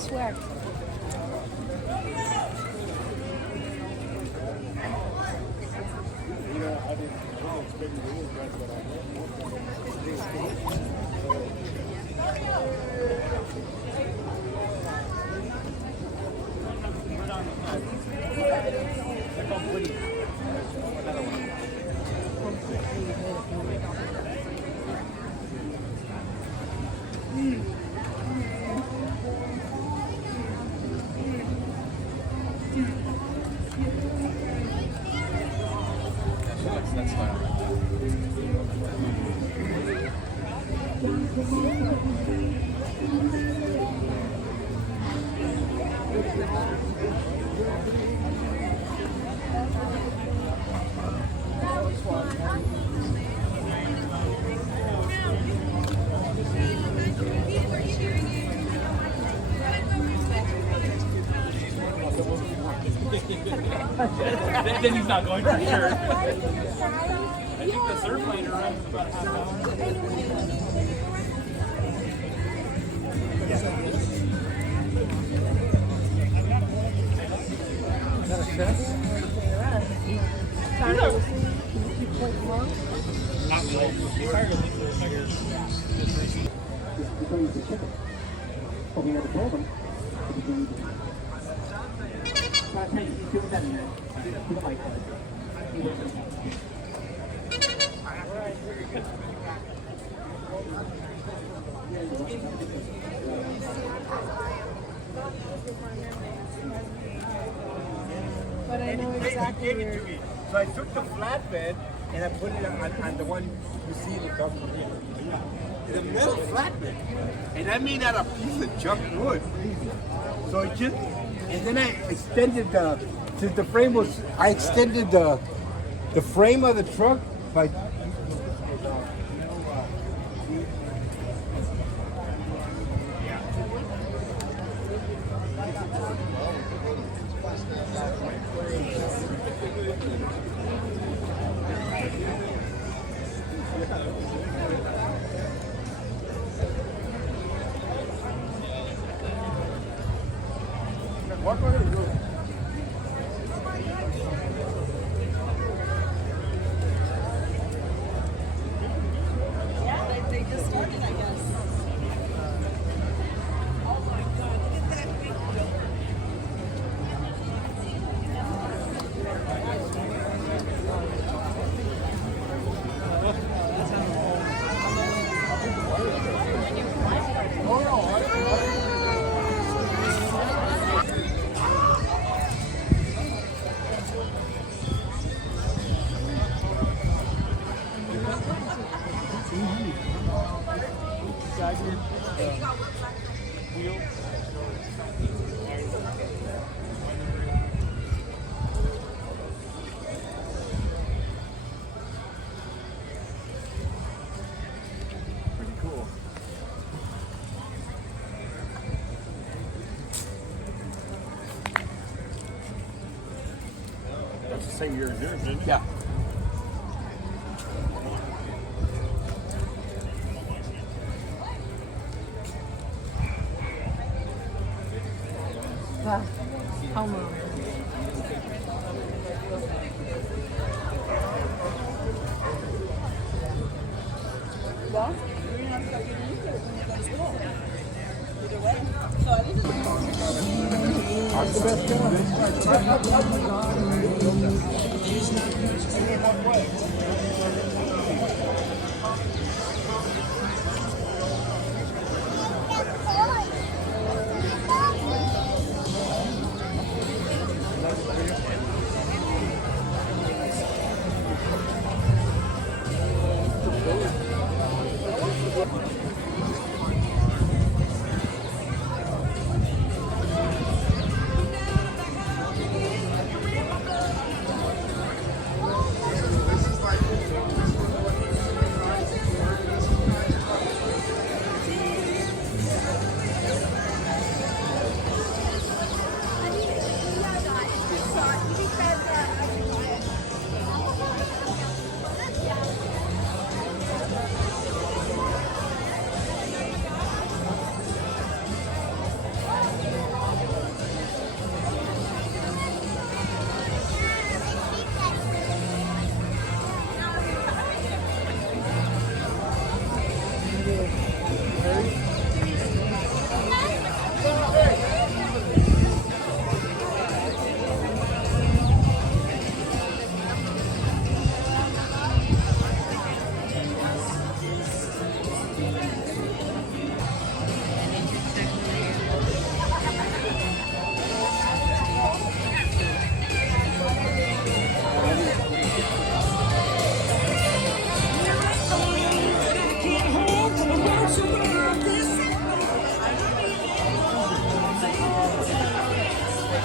swear. That's fine. Then he's not going for sure. I think the third liner runs about a half hour. Is that a chef? Not really. He's hired a leader here. But I know exactly He gave it to me. So I took the flatbed and I put it on the one you see in the government. It's a metal flatbed. And I made out a piece of junk wood. So it just, and then I extended since the frame was, I extended the frame of the truck by Yeah, they just started, I guess. Oh my God, look at that big jump. Pretty cool. That's the same year as yours, didn't it? yeah. Homeowner. Well, you're gonna have to start getting used to it when you go to school. Either way. So at least That's the best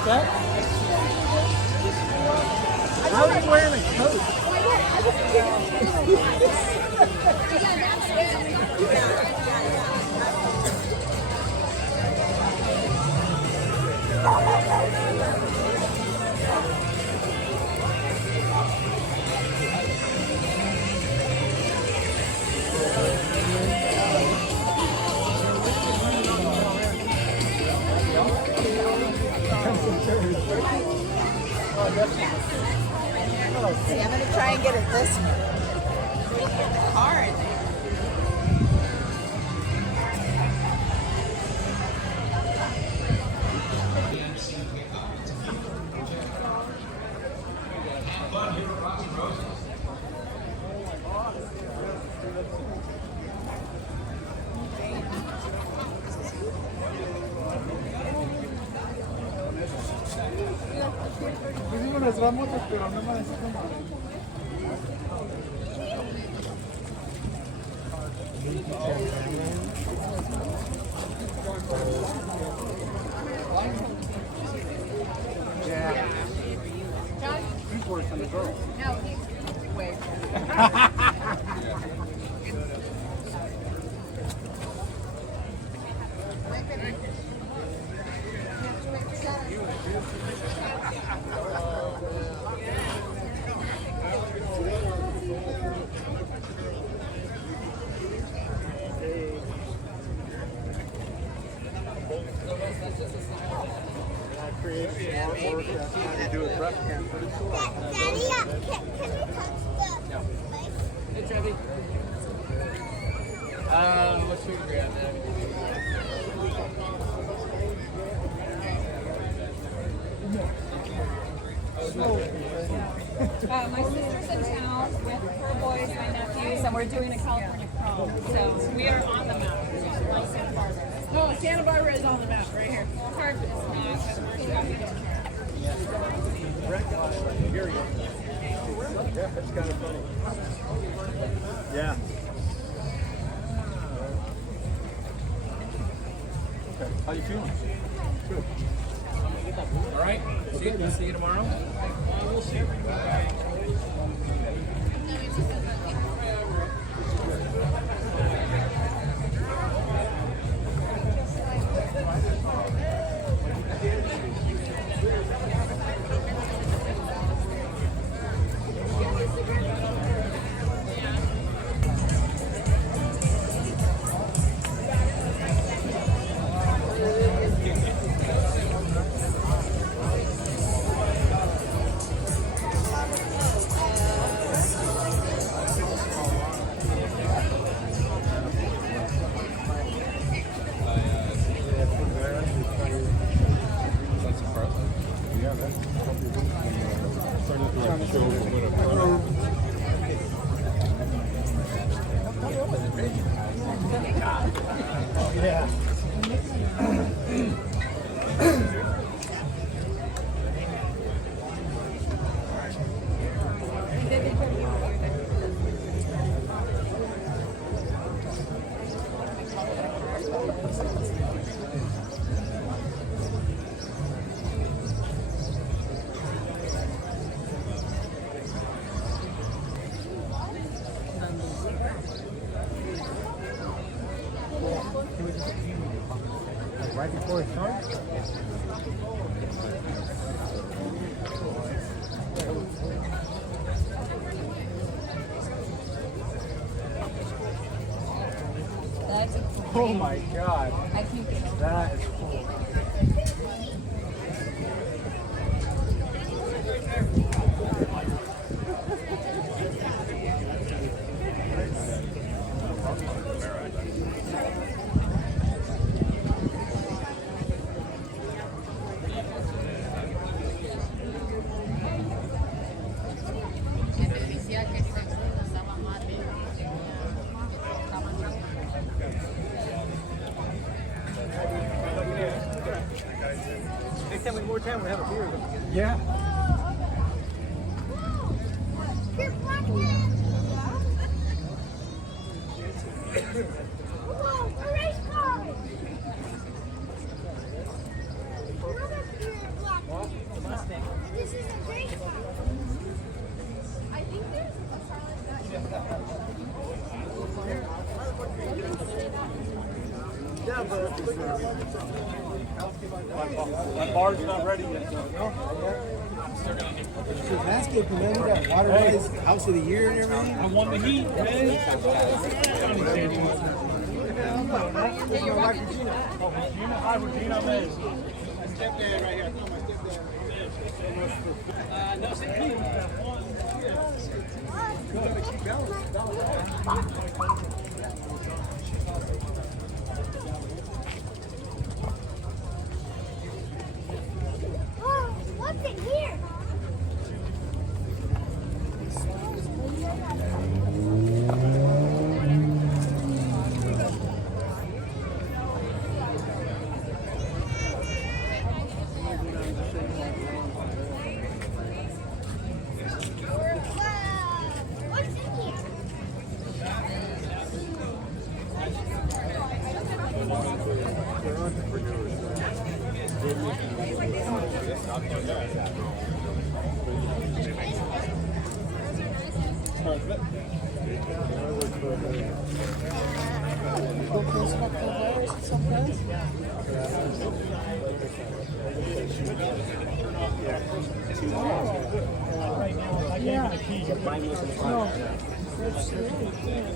that? How are you wearing a coat? See, I'm gonna try and get it this way. Hard. Pusimos nuestras motos, pero no me necesito más. Yeah. He's worse than the girl. No, he's way. Daddy, can we touch the place? Hey, Trevi. What should we grab, man? My sister's in town with her boys, my nephews, and we're doing a California prom. So we are on the map. Like Santa Barbara. Oh, Santa Barbara is on the map right here. Carp is not, but we're talking about Yeah, that's kind of funny. Yeah. Okay. How you feeling? Good. All right. See you tomorrow. We'll see. Yeah. Right before it starts? That's Oh my god. I think That is cool. Next time we have more time, we'll have a beer. Yeah. You're black man. Whoa, a race car. You're black man. My bar's not ready yet. Landscaping, man. You got water rights, house of the year and everything. I won the heat, man. Hi, Regina, man. Stepdad right here. My stepdad. No, say Oh, what's in here? Wow, what's in here?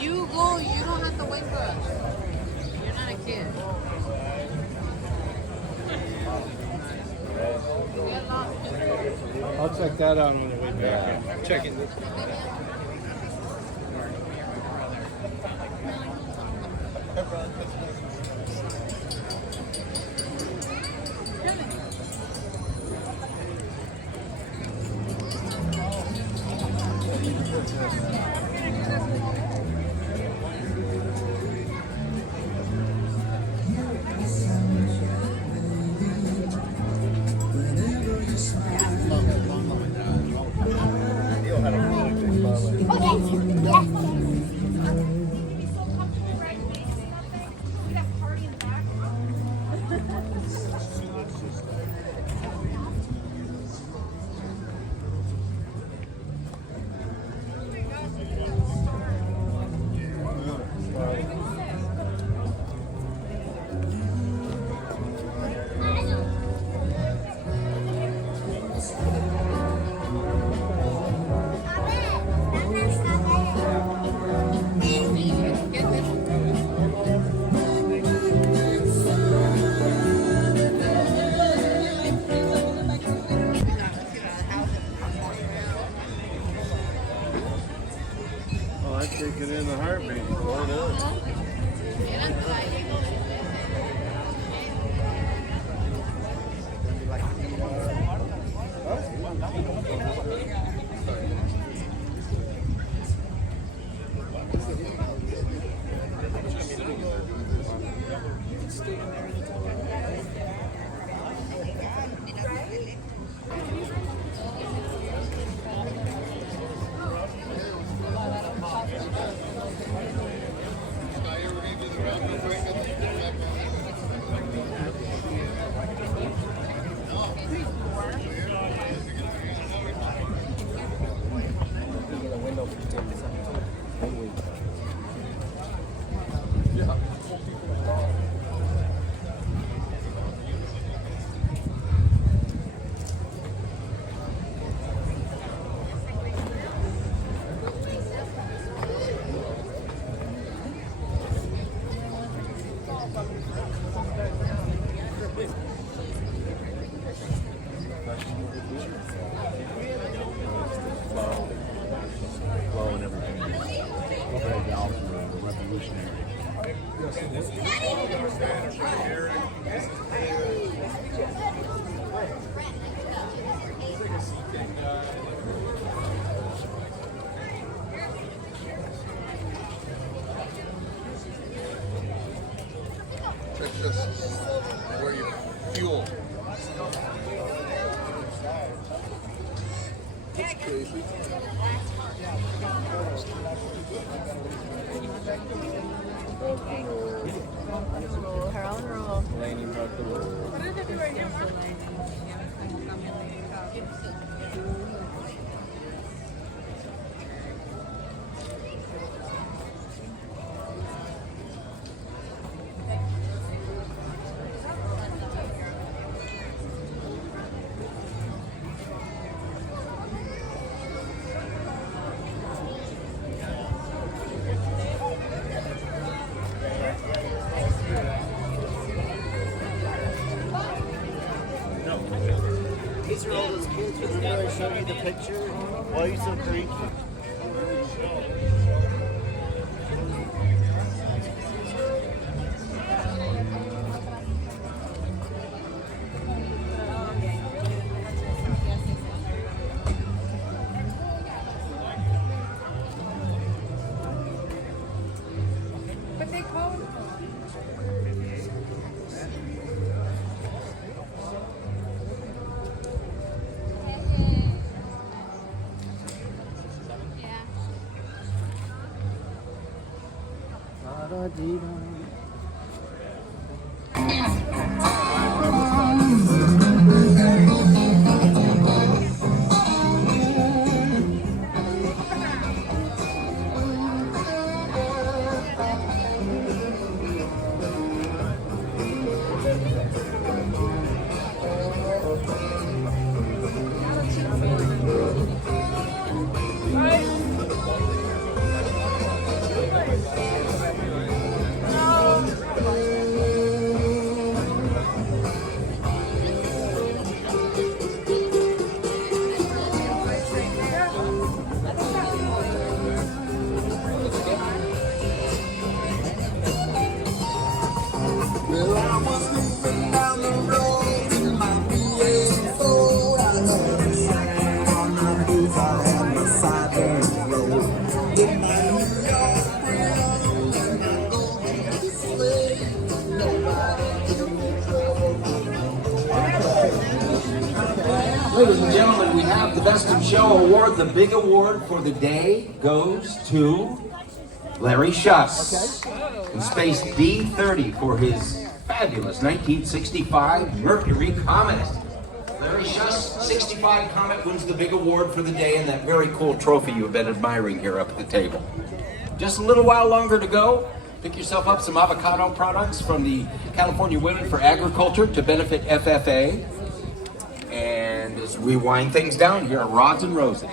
You go, you don't have to wait for us. You're not a kid. Get lost. I'll check that out on the way back. Checking this. Okay, yes. Oh, I take it in a heartbeat. Why not? Check this. Where you fuel. Yeah. Casey. Her own rule. Laney brought the roll. What did they do right here, Mom? These are all those kids where I showed you the picture. Why are you so creepy? But they called. Ladies and gentlemen, we have the Best in Show award. The big award for the day goes to Larry Schuss in space D30 for his fabulous 1965 Mercury Comet. Larry Schuss, 65 Comet, wins the big award for the day and that very cool trophy you've been admiring here up at the table. Just a little while longer to go. Pick yourself up some avocado products from the California Women for Agriculture to benefit FFA. And as we wind things down here at Rods and Roses.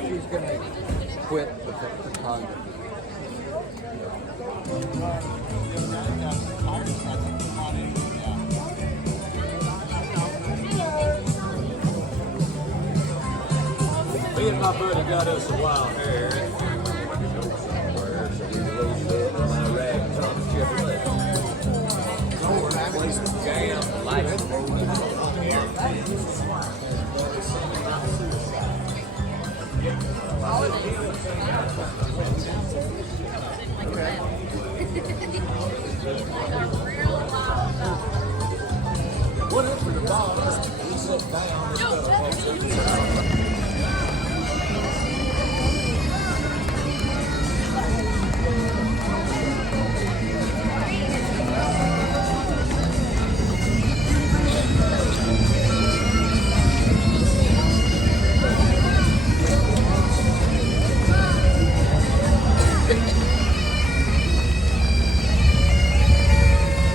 She's gonna quit the photography. Me and my buddy got us a wild hair. Somewhere, so we loaded up in my rags on the Chevrolet. Place was jammed, the lights rolled what up for the boss? He's up down and stuff.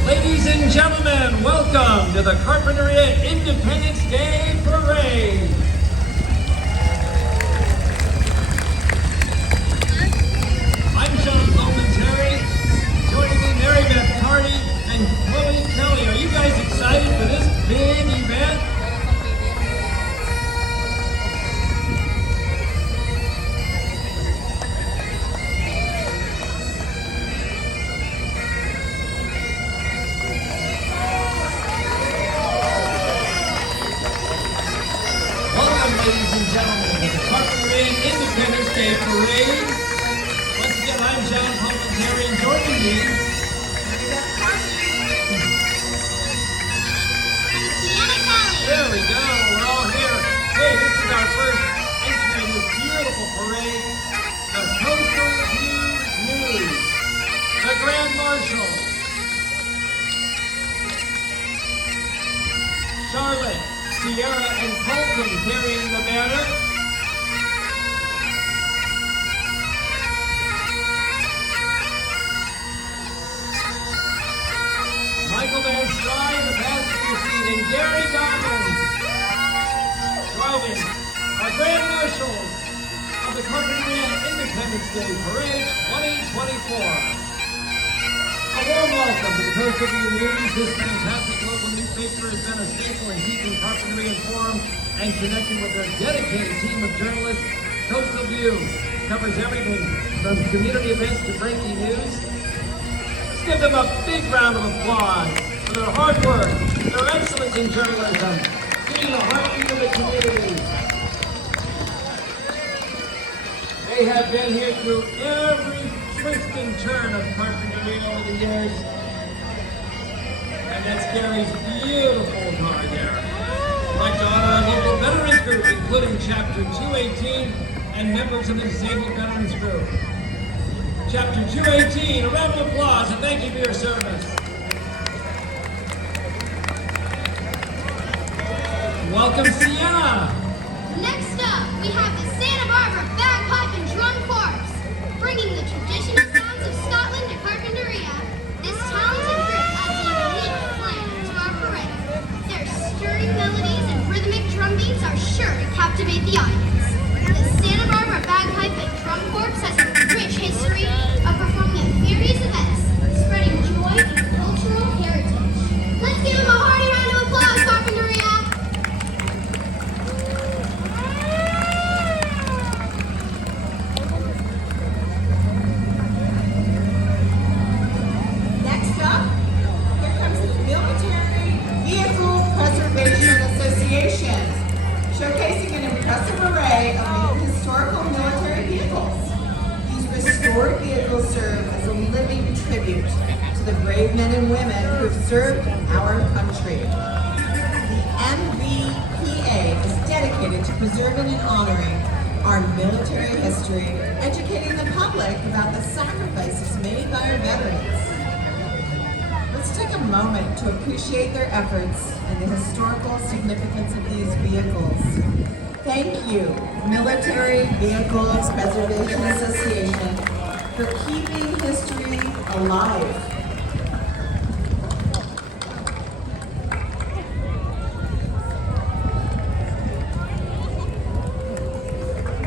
Ladies and gentlemen, welcome to the Carpinteria Independence Day Parade. I'm John Carpinteria, joining me Mary Beth Tardy and Chloe Kelly. Are you guys excited for this big event? Denise. There we go. We're all here. Hey, this is our first entry in this beautiful parade. The Coastal View News. The Grand Marshal. Charlotte, Sierra, and Colton carrying the banner. Michael Van Stry in the passenger seat, and Gary Dobbins driving our Grand Marshals of the Carpinteria Independence Day Parade 2024. A warm welcome to the Coastal View News. This fantastic local newspaper has been a staple in keeping Carpinteria informed and connected with their dedicated team of journalists. Coastal View covers everything from community events to breaking news. Let's give them a big round of applause for their hard work, their excellence in journalism, being the heartbeat of the community. They have been here through every twisting turn of Carpinteria over the years. And that's Gary's beautiful car there. I'd like to honor our local veterans group, including Chapter 218 and members of the Disabled Veterans Group. Chapter 218, a round of applause and thank you for your service. Welcome, Sienna. Next up, we have the Santa Barbara Bagpipe and Drum Corps, bringing the traditional sounds of Scotland to Carpinteria. This talented group adds a unique flair to our parade. Their stirring melodies and rhythmic drum beats are sure to captivate the audience. The Santa Barbara Bagpipe and Drum Corps has a rich history of performing at various events, spreading joy and cultural heritage. Let's give them a hearty round of applause, Carpinteria! Next up, here comes the Military Vehicle Preservation Association, showcasing an impressive array of historical military vehicles. These restored vehicles serve as a living tribute to the brave men and women who have served our country. The MVPA is dedicated to preserving and honoring our military history, educating the public about the sacrifices made by our veterans. Let's take a moment to appreciate their efforts and the historical significance of these vehicles. Thank you, Military Vehicles Preservation Association, for keeping history alive.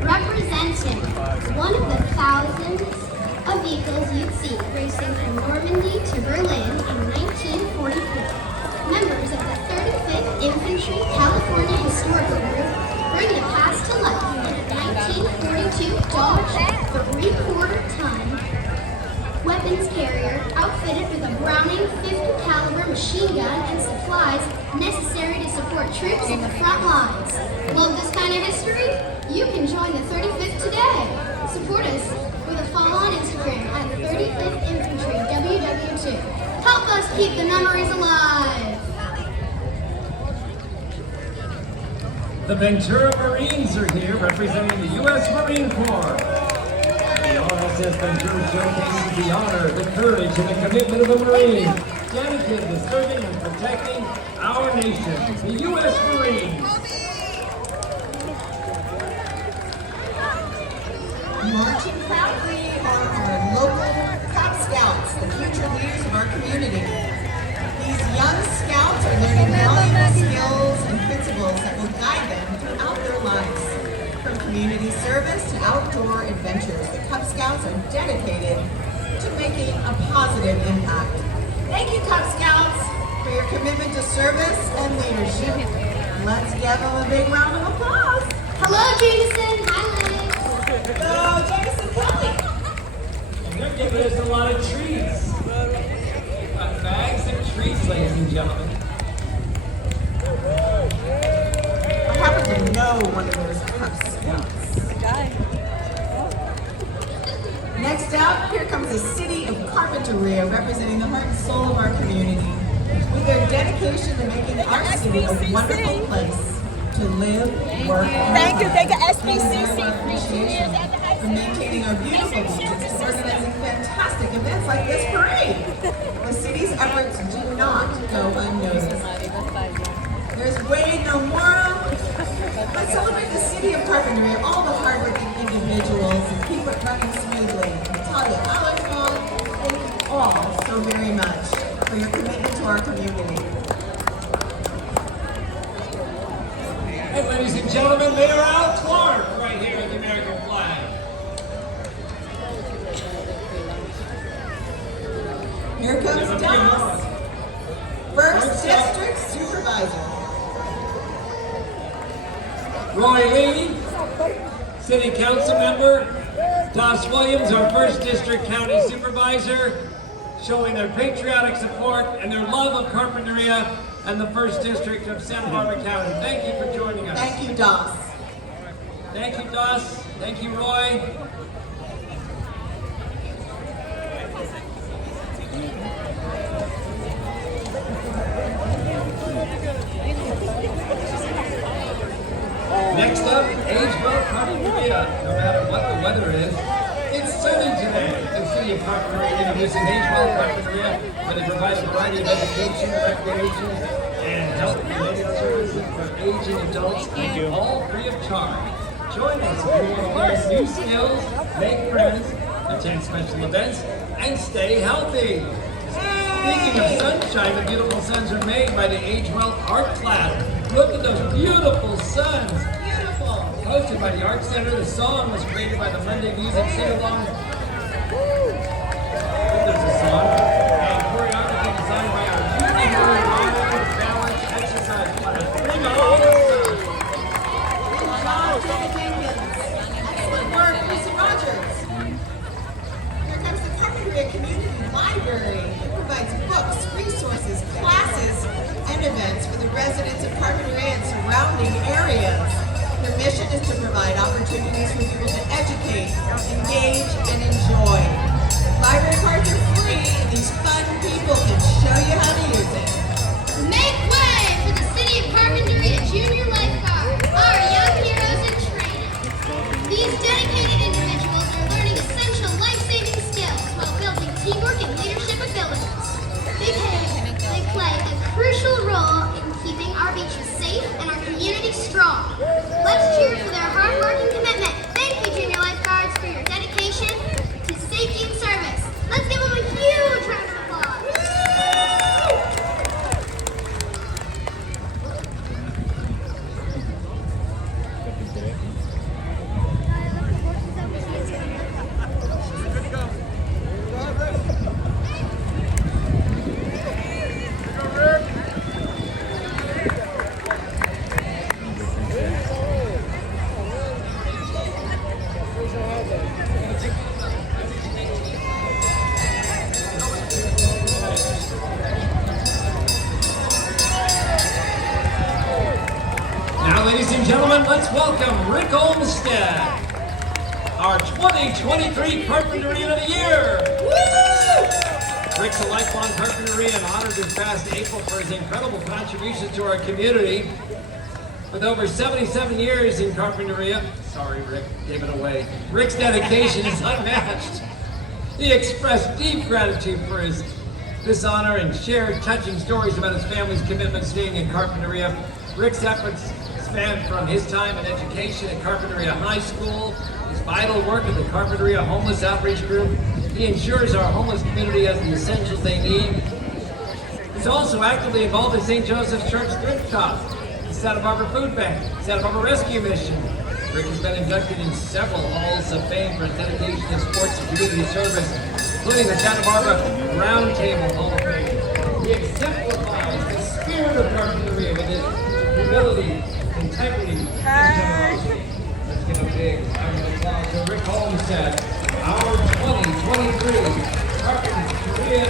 Representing one of the thousands of vehicles you'd see racing from Normandy to Berlin in 1944, members of the 35th Infantry California Historical Group bring the past to life in a 1942 Dodge 3/4-ton weapons carrier outfitted with a Browning 50 caliber machine gun and supplies necessary to support troops in the front lines. Love this kind of history? You can join the 35th today. Support us with a follow on Instagram at 35th Infantry WW2. Help us keep the memories alive. The Ventura Marines are here representing the U.S. Marine Corps. The RSS Ventura showcases the honor, the courage, and the commitment of a Marine dedicated to serving and protecting our nation, the U.S. Marines. Marching proudly are our local Cub Scouts, the future leaders of our community. These young scouts are learning valuable skills and principles that will guide them throughout their lives. From community service to outdoor adventures, the Cub Scouts are dedicated to making a positive impact. Thank you, Cub Scouts, for your commitment to service and leadership. Let's give them a big round of applause. Hello, Jameson. Hi, Lennox. Hello, Jameson Kelly. And they're giving us a lot of treats. Bags of treats, ladies and gentlemen. I happen to know one of those Cub Scouts. Next Next up, here comes the city of Carpinteria, representing the heart and soul of our community. With their dedication to making our city a wonderful place to live, work, and Thank you, SBCC. SBCC. For maintaining our beautiful beaches and organizing fantastic events like this parade. The city's efforts do not go unnoticed. There's Wade no more. Let's celebrate the city of Carpinteria, all the hardworking individuals and keep it running smoothly. Natalia, Alexon, thank you all so very much for your commitment to our community. And ladies and gentlemen, they are Al Clark right here at the American flag. Here comes Dallas, First District Supervisor. Roy Lee, City Council Member. Doss Williams, our First District County Supervisor, showing their patriotic support and their love of Carpinteria and the First District of Santa Barbara County. Thank you for joining us. Thank you, Doss. Thank you, Doss. Thank you, Roy. Next up, Ageville, Carpinteria. No matter what the weather is, it's sunny today. The city of Carpinteria introducing Ageville, Carpinteria, where they provide a variety of education, recreation, and health-related services for aging adults, and all free of charge. Join us if you want to learn new skills, make friends, attend special events, and stay healthy. Speaking of sunshine, the beautiful suns are made by the Agewell Art Class. Look at those beautiful suns. Beautiful. Hosted by the Art Center, the song was created by the Monday Music Sing-Along. There's a song. And choreography designed by our beauty balance exercise class. Bring on the sun. Good job, Jenna Jenkins. Excellent work, Lucy Rogers. Here comes the Carpinteria Community Library. It provides books, resources, classes, and events for the residents of Carpinteria and surrounding areas. Their mission is to provide opportunities for people to educate, engage, and enjoy. Library cards are free, and these fun people can show you how to use it. Make way for the City of Carpinteria Junior Lifeguard, our young heroes in training. These dedicated individuals are learning essential life-saving skills while building teamwork and leadership abilities. They play a crucial role in keeping our beaches safe and our community strong. Let's cheer for their hard work and commitment. Thank you, Junior Lifeguards, for your dedication to safety and service. Let's give them a huge round of applause. Ladies and gentlemen, let's welcome Rick Olmstead, our 2023 Carpinteria of the Year. Woo! Rick's a lifelong Carpinteria and honored this past April for his incredible contributions to our community. With over 77 years in Carpinteria, sorry Rick, gave it away. Rick's dedication is unmatched. He expressed deep gratitude for this honor and shared touching stories about his family's commitment staying in Carpinteria. Rick's efforts span from his time in education at Carpinteria High School, his vital work at the Carpinteria Homeless Outreach Group. He ensures our homeless community has the essentials they need. He's also actively involved in St. Joseph's Church Thrift Shop, the Santa Barbara Food Bank, Santa Barbara Rescue Mission. Rick has been inducted in several halls of fame for his dedication to sports and community service, including the Santa Barbara Round Table Hall of Fame. He exemplifies the spirit of Carpinteria with his humility, integrity, and generosity. Let's give a big round of applause to Rick Olmstead, our 2023 Carpinteria of the Year.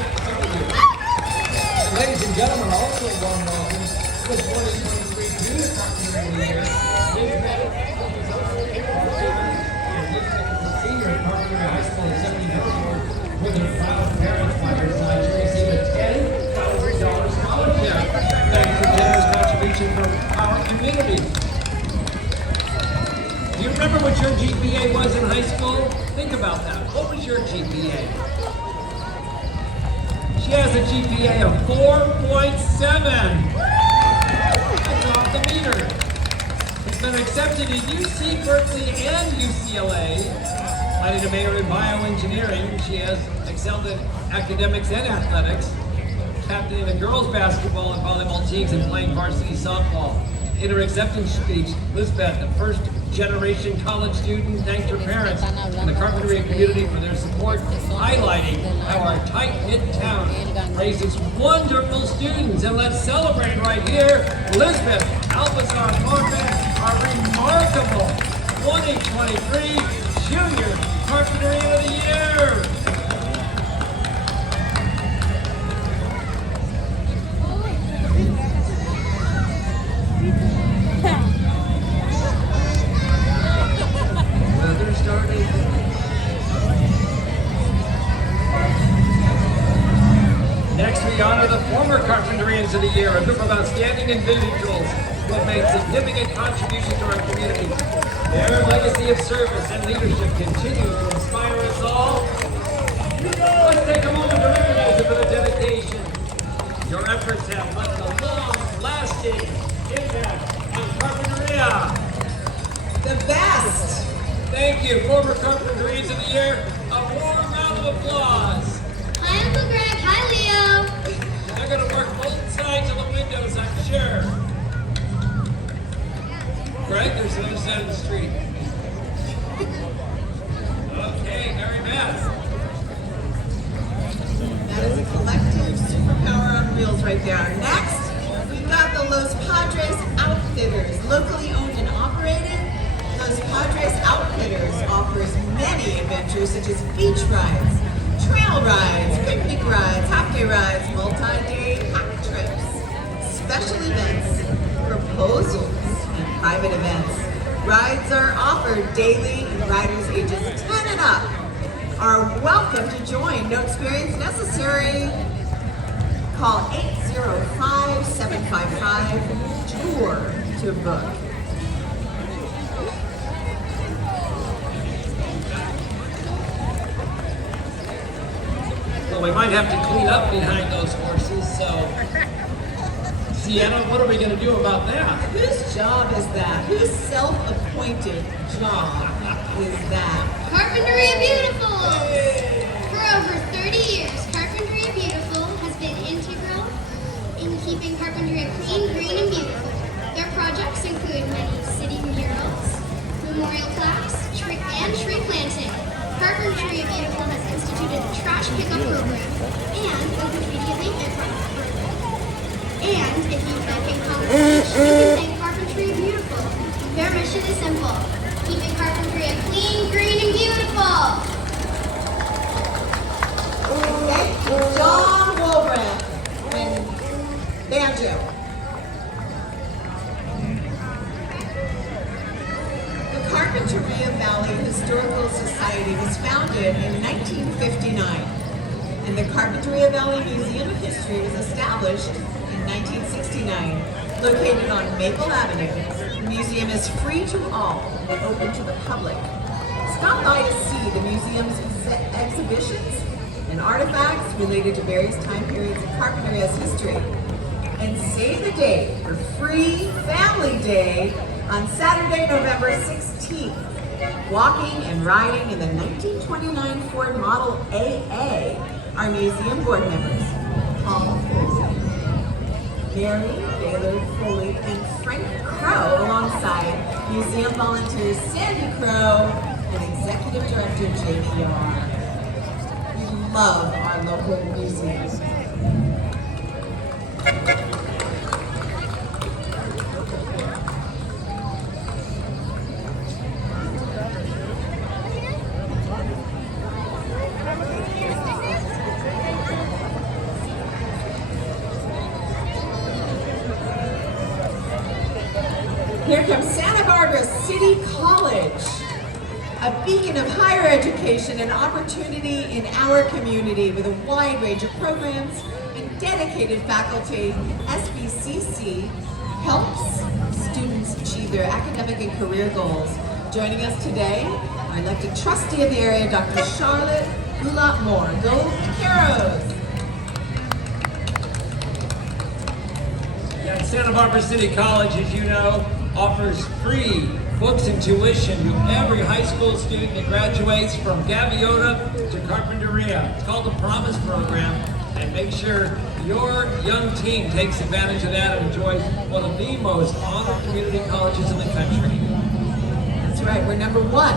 Ladies and gentlemen, also a warm welcome to the 2023 Junior Carpinteria of the Year. Liz Bennett, and Liz is a senior at Carpinteria High School in 70 Hills. contribution from our community. Do you remember what your GPA was in high school? Think about that. What was your GPA? She has a GPA of 4.7. That's off the meter. Has been accepted in UC Berkeley and UCLA. Planning to major in bioengineering. She has excelled in academics and athletics, captaining the girls' basketball and volleyball teams and playing varsity softball. In her acceptance speech, Lisbeth, the first generation college student, thanked her parents and the Carpinteria community for their support, highlighting how our tight-knit town raises wonderful students. And let's celebrate right here, Lisbeth Alpazar Torres, our remarkable 2023 Junior Carpinteria of the Year. Weather started. Next, we honor the former Carpinterians of the Year, a group of outstanding individuals who have made significant contributions to our community. Their legacy of service and leadership continues to inspire us all. Let's take a moment to recognize them for the dedication. Your efforts have left a long-lasting impact on Carpinteria. The best. Thank you, former Carpinterians of the Year. A warm round of applause. Hi, Uncle Greg. Hi, Leo. They're going to work both sides of the windows, I'm sure. Greg, there's the other side of the street. Okay, very bad. That is a collective superpower on wheels right there. Next, we've got the Los Padres Outfitters, locally owned and operated. Los Padres Outfitters offers many adventures such as beach rides, trail rides, picnic rides, half-day rides, multi-day hack trips, special events, proposals, and private events. Rides are offered daily, and riders ages 10 and up are welcome to join. No experience necessary. Call 805-755-TOUR to book. Well, we might have to clean up behind those horses, so... Sienna, what are we going to do about that? Whose job is that? Whose self-appointed job is that? Carpinteria Beautiful! For over 30 years, Carpinteria Beautiful has been integral in keeping Carpinteria clean, green, and beautiful. Their projects include many city murals, memorial plaques, tree planting. Carpinteria Beautiful has instituted a trash pickup program and open media maintenance program. And if you would like a conversation, you can thank Carpinteria Beautiful. Their mission is simple: keeping Carpinteria clean, green, and beautiful. Okay, John Wolbrand and banjo. The Carpinteria Valley Historical Society was founded in 1959, and the Carpinteria Valley Museum of History was established in 1969, located on Maple Avenue. The museum is free to all and open to the public. Stop by to see the museum's exhibitions and artifacts related to various time periods of Carpinteria's history. And save the date for Free Family Day on Saturday, November 16th. Walking and riding in the 1929 Ford Model AA are museum board members. Paul Mary Baylor Foley and Frank Crow, alongside museum volunteers Sandy Crow and Executive Director Jamie Yar. We love our local museums. Here comes Santa Barbara City College, a beacon of higher education and opportunity in our community with a wide range of programs and dedicated faculty. SBCC helps students achieve their academic and career goals. Joining us today, our elected trustee of the area, Dr. Charlotte Moore. Go Caros! Yeah, Santa Barbara City College, as you know, offers free books and tuition to every high school student that graduates from Gaviota to Carpinteria. It's called the Promise Program, and make sure your young team takes advantage of that and enjoys one of the most honored community colleges in the country. That's right, we're number one.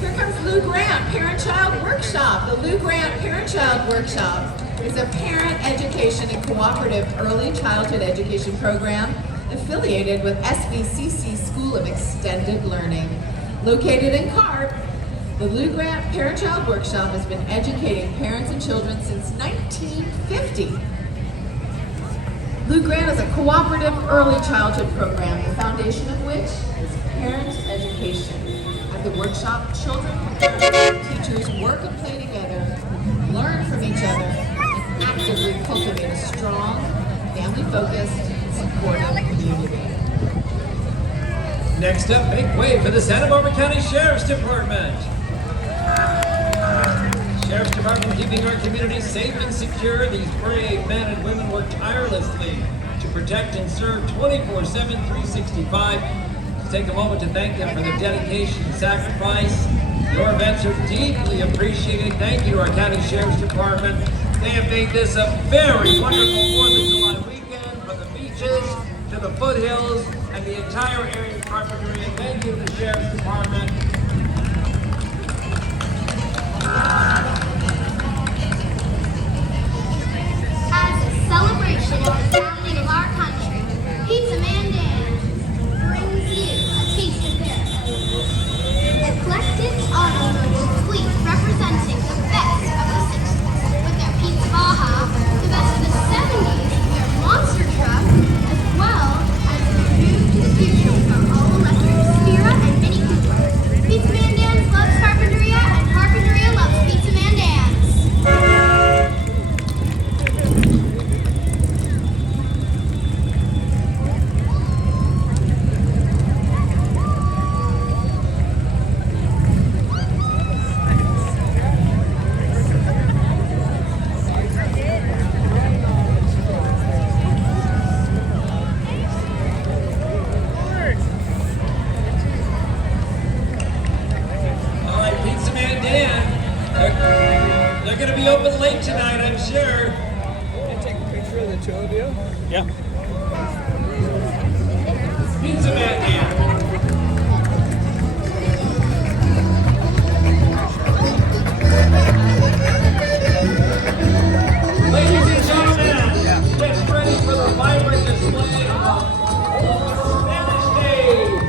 Here comes Lou Grant, Parent-Child Workshop. The Lou Grant Parent-Child Workshop is a parent education and cooperative early childhood education program affiliated with SBCC School of Extended Learning. Located in Carp, the Lou Grant Parent-Child Workshop has been educating parents and children since 1950. Lou Grant is a cooperative early childhood program, the foundation of which is parent education. At the workshop, children, parents, and teachers work and play together, learn from each other, and actively cultivate a strong, family-focused, supportive community. Next up, make way for the Santa Barbara County Sheriff's Department. Sheriff's Department keeping our community safe and secure. These brave men and women work tirelessly to protect and serve 24/7, 365. Let's take a moment to thank them for their dedication and sacrifice. Your events are deeply appreciated. Thank you to our County Sheriff's Department. They have made this a very wonderful 4th of July weekend, from the beaches to the foothills and the entire area of Carpinteria. Thank you to the Sheriff's Department. As a celebration of the founding of our country, Pizza Man Dan brings you a taste of paradise. Eclectic automotive fleet representing the best of the 60s with their Pizza Baja, the best of the 70s with their monster truck, as well as the move to the future with our all-electric Sphera and Mini Cooper. Pizza Man Dan's loves Carpinteria, and Carpinteria loves Pizza Man Dan's. All right, Pizza Man Dan. They're going to be open late tonight, I'm sure. Can you take a picture of the two of you? Yeah. Pizza Man Dan. Ladies and gentlemen, get ready for the vibrant display of Spanish Days,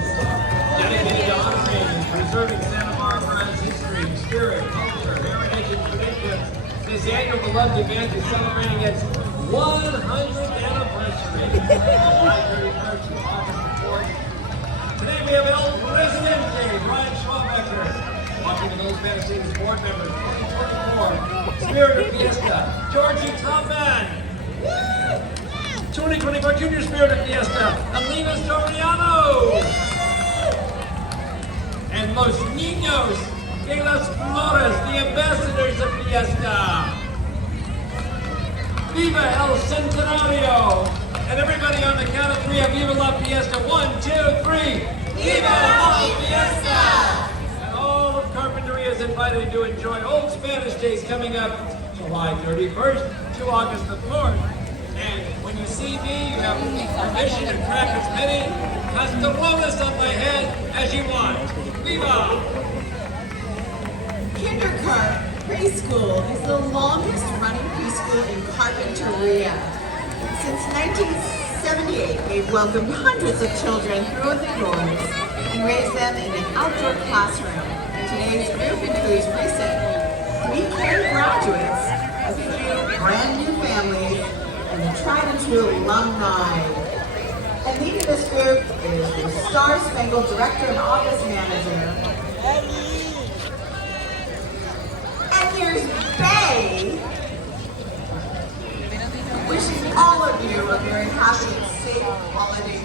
dedicated to honoring and preserving Santa Barbara's history, spirit, culture, heritage, and traditions. This annual beloved event is celebrating its 100th anniversary on July 31st to August 4th. Today we have El Presidente, Brian Schwabecker, walking to those Spanish Days board members, 2024. Spirit of Fiesta, Georgie Topman. 2024 Junior Spirit of Fiesta, Alina Soriano. And Los Niños de las Flores, the ambassadors of Fiesta. Viva El Centenario. And everybody on the count of 3, a Viva La Fiesta. 1, 2, 3. Viva La Fiesta. And all of Carpinteria is invited to enjoy Old Spanish Days coming up July 31st to August the 4th. And when you see me, you have permission to crack as many castarolas on my head as you want. Viva! Kindergarten Preschool is the longest running preschool in Carpinteria. Since 1978, they've welcomed hundreds of children through the doors and raised them in an outdoor classroom. Today's group includes recent 3K graduates, a few brand new families, and the tried and true alumni. And leading this group is the Star Spangled Director and Office Manager. And here's Bay, wishing all of you a very happy and safe holiday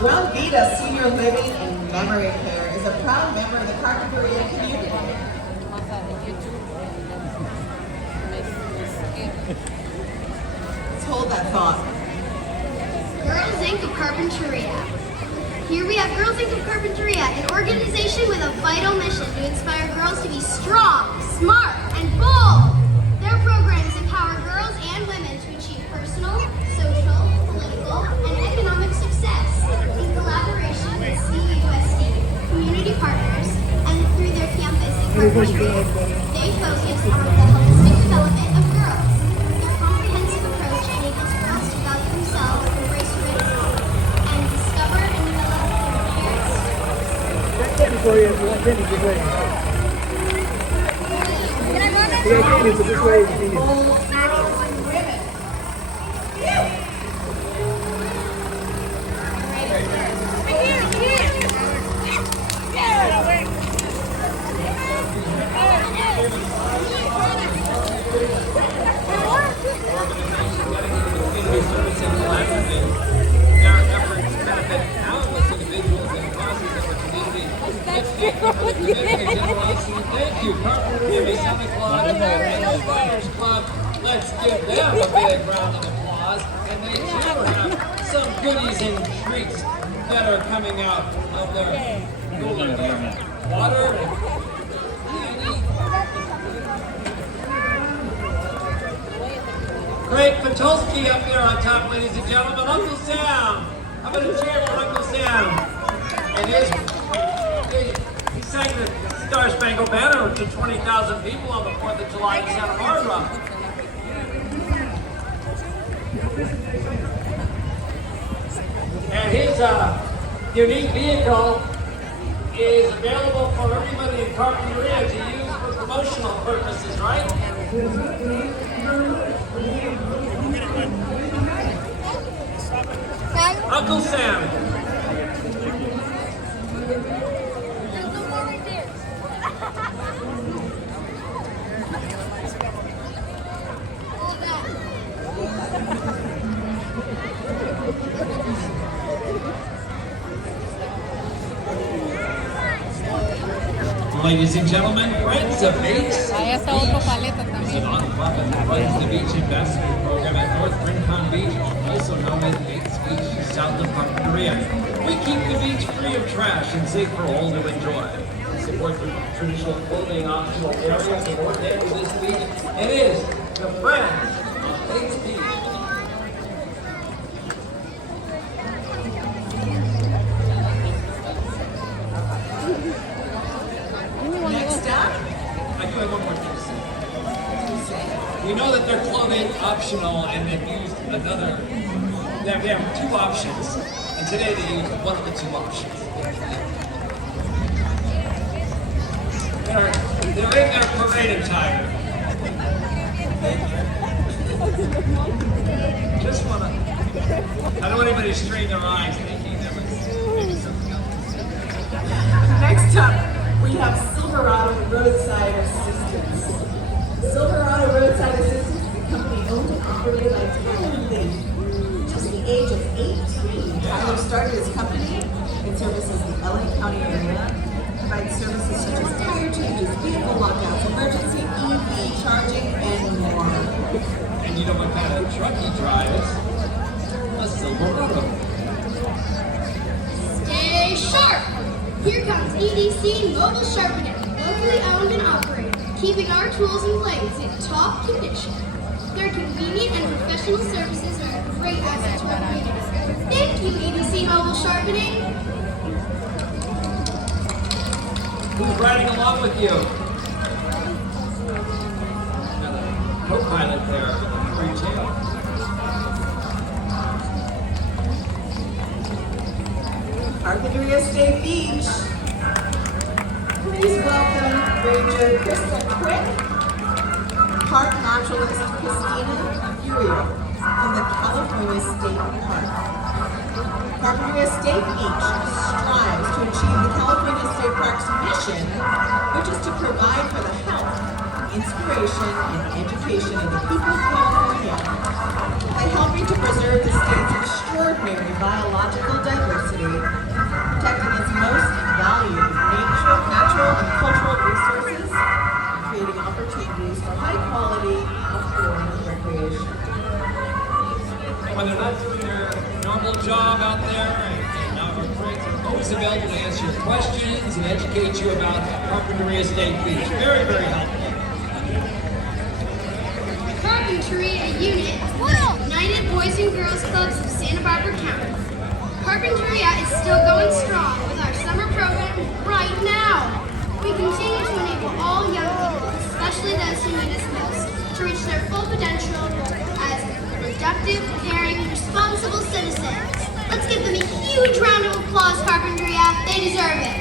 Well Vita Senior Living and Memory Care is a proud member of the Carpinteria community. Let's hold that thought. Girls Inc. of Carpinteria. Here we have Girls Inc. of Carpinteria, an organization with a vital mission to inspire girls to be strong, smart, and bold. Their programs empower girls and women to achieve personal, social, political, and economic success in collaboration with CUSD, community partners, and through their campus in Carpinteria. They focus on the holistic development of girls. Their comprehensive approach enables girls to value themselves, embrace risk, and discover and develop their inherent strengths. For you, if you want Jenny, give way. Yeah, Jenny, so this way. Bold girls and women. Their efforts benefit countless individuals and causes in the community. Let's give them a significant generosity. Thank you, Carpinteria Santa Claus and the Flyers Club. Let's give them a big round of applause. And they too have some goodies and treats that are coming out of their cooler there. Water and candy. Greg Patulski up there on top, ladies and gentlemen. Uncle Sam. How about a cheer for Uncle Sam? And he sang the Star Spangled Banner to 20,000 people on the 4th of July in Santa Barbara. And his unique vehicle is available for everybody in Carpinteria to use for promotional purposes, right? Uncle Sam. Ladies and gentlemen, Friends of Beach is a nonprofit that runs the Beach Ambassador Program at North Rincon Beach, also known as Bates Beach, south of Carpinteria. We keep the beach free of trash and safe for all to enjoy. We support the traditional clothing optional areas and more day for this beach. It is the Friends of Bates Beach. We know that they're clothing optional and they've used another, they have two options, and today they use one of the two options. They're in their parade attire. Just want to, I don't want anybody to strain their eyes thinking there was maybe something else. Next up, we have Silverado Roadside Assistance. Silverado Roadside Assistance is a company owned and operated by Tyler Lee. Just the age of 18, Tyler started his company. It services the LA County area, provides services such as tire changes, vehicle lockouts, emergency EV charging, and more. And you know what kind of truck he drives? A Silverado. Stay sharp! Here comes EDC Mobile Sharpener, locally owned and operated, keeping our tools and blades in top condition. Their convenient and professional services are a great asset to our community. Thank you, EDC Mobile Sharpening. Who's riding along with you? Co-pilot there, free tail. Carpinteria State Beach. Please welcome Ranger Krista Quick, Park Naturalist Christina Furio from the California State Park. Carpinteria State Beach strives to achieve the California State Park's mission, which is to provide for the health, inspiration, recreation, and education of the people of California by helping to preserve the state's extraordinary biological diversity, protecting its most valued natural and cultural resources, and creating opportunities for high-quality outdoor recreation. When they're not doing their normal job out there, and our friends are always available to answer your questions and educate you about Carpinteria State Beach. Very, very helpful. Carpinteria Unit of the United Boys and Girls Clubs of Santa Barbara County. Carpinteria is still going strong with our summer program right now. We continue to enable all young people, especially those who need us most, to reach their full potential as productive, caring, responsible citizens. Let's give them a huge round of applause, Carpinteria. They deserve it.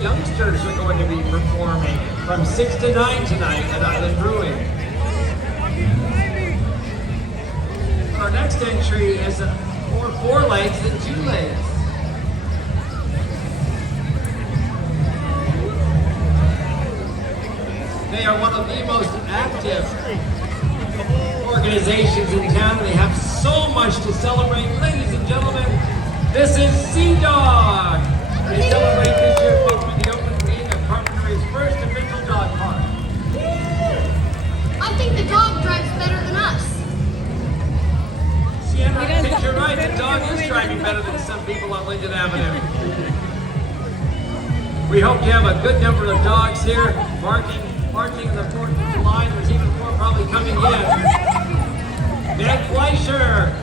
Youngsters are going to be performing from 6 to 9 tonight at Island Brewing. Our next entry is more 4 legs than 2 legs. They are one of the most active organizations in town. They have so much to celebrate. Ladies and gentlemen, this is Sea Dog. They celebrate this year with the opening of Carpinteria's first official dog park. I think the dog drives better than us. Sienna, I think you're right. The dog is driving better than some people on Linden Avenue. We hope to have a good number of dogs here marching the 4th of July. There's even more probably coming in. Ben Fleischer.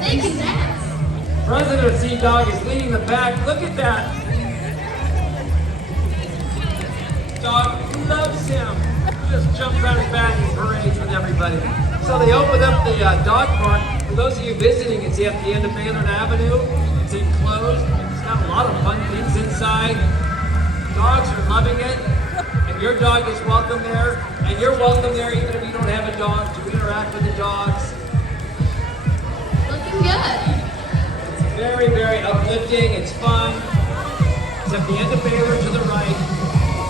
They can dance. President of Sea Dog is leading the pack. Look at that. Dog loves him. Just jumps on his back and parades with everybody. So they opened up the dog park. For those of you visiting, it's at the end of Baylor Avenue. It's enclosed. It's got a lot of fun things inside. Dogs are loving it. And your dog is welcome there. And you're welcome there even if you don't have a dog to interact with the dogs. Looking good. Very, very uplifting. It's fun. It's at the end of Baylor to the right.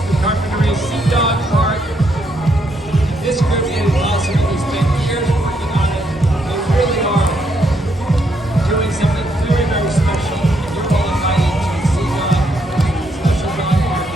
The Carpinteria Sea Dog Park. This group has possibly spent years working on it. They really are doing something very, very special. And you're all invited to the Sea Dog Special Dog Park.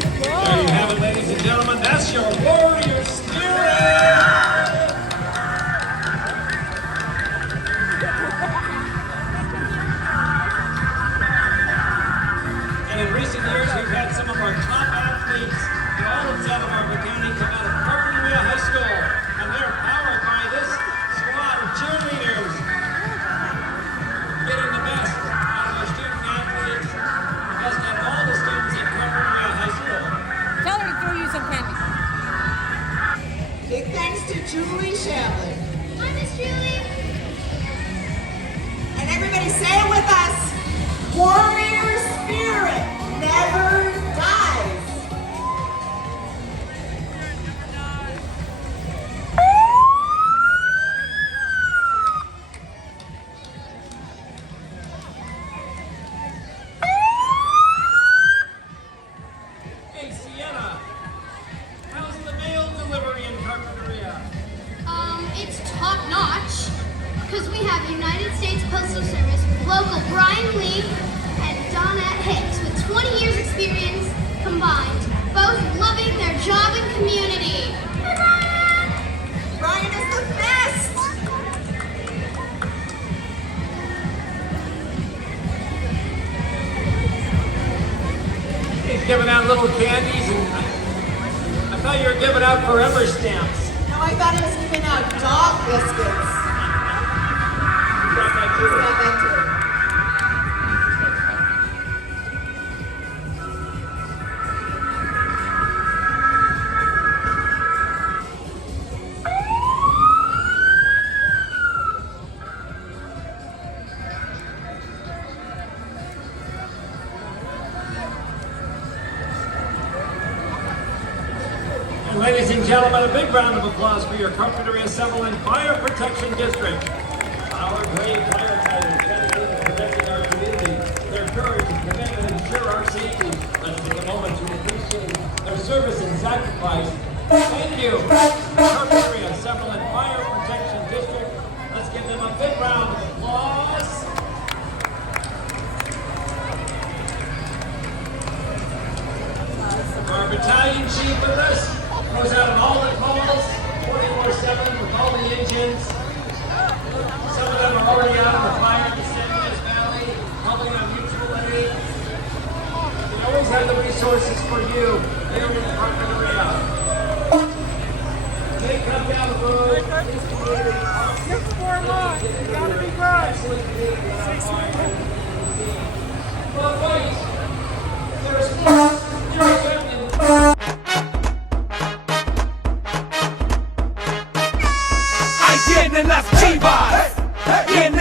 There you have it, ladies and gentlemen. That's your warrior spirit. And in recent years, we've had some of our top athletes in all of Delaware County come out of Carpinteria High School, and they're powered by this squad of cheerleaders, getting the best out of our student athletes, the best out of all the students at Carpinteria High School. Tell her to throw you some candy. Big thanks to Julie Shamlin. Hi, Miss Julie. And everybody say it with us. Warrior spirit never dies. Hey, Sienna, how's the mail delivery in Carpinteria? It's top notch because we have United States Postal Service with local Brian Lee and Donette Hicks with 20 years experience combined, both loving their job and community. Hi, Brian! Brian is the best. He's giving out little candies, and I thought you were giving out forever stamps. No, I thought he was giving out dog biscuits. He's got that too. And ladies and gentlemen, a big round of applause for your Carpinteria Civil and Fire Protection District. Our brave firefighters dedicated to protecting our community. Their courage and commitment ensure our safety. Let's take a moment to appreciate their service and sacrifice. Thank you, Carpinteria Civil and Fire Protection District. Let's give them a big round of applause. Our battalion chief with us goes out on all the calls, 24/7 with all the engines. Some of them are already out on the fire in the San Luis Valley, helping on mutual aid. We always have the resources for you here in Carpinteria. They come down the road. You're 4 months. You gotta be good. 6 months. Well, wait. There's more. Hay quienes las chivas tienen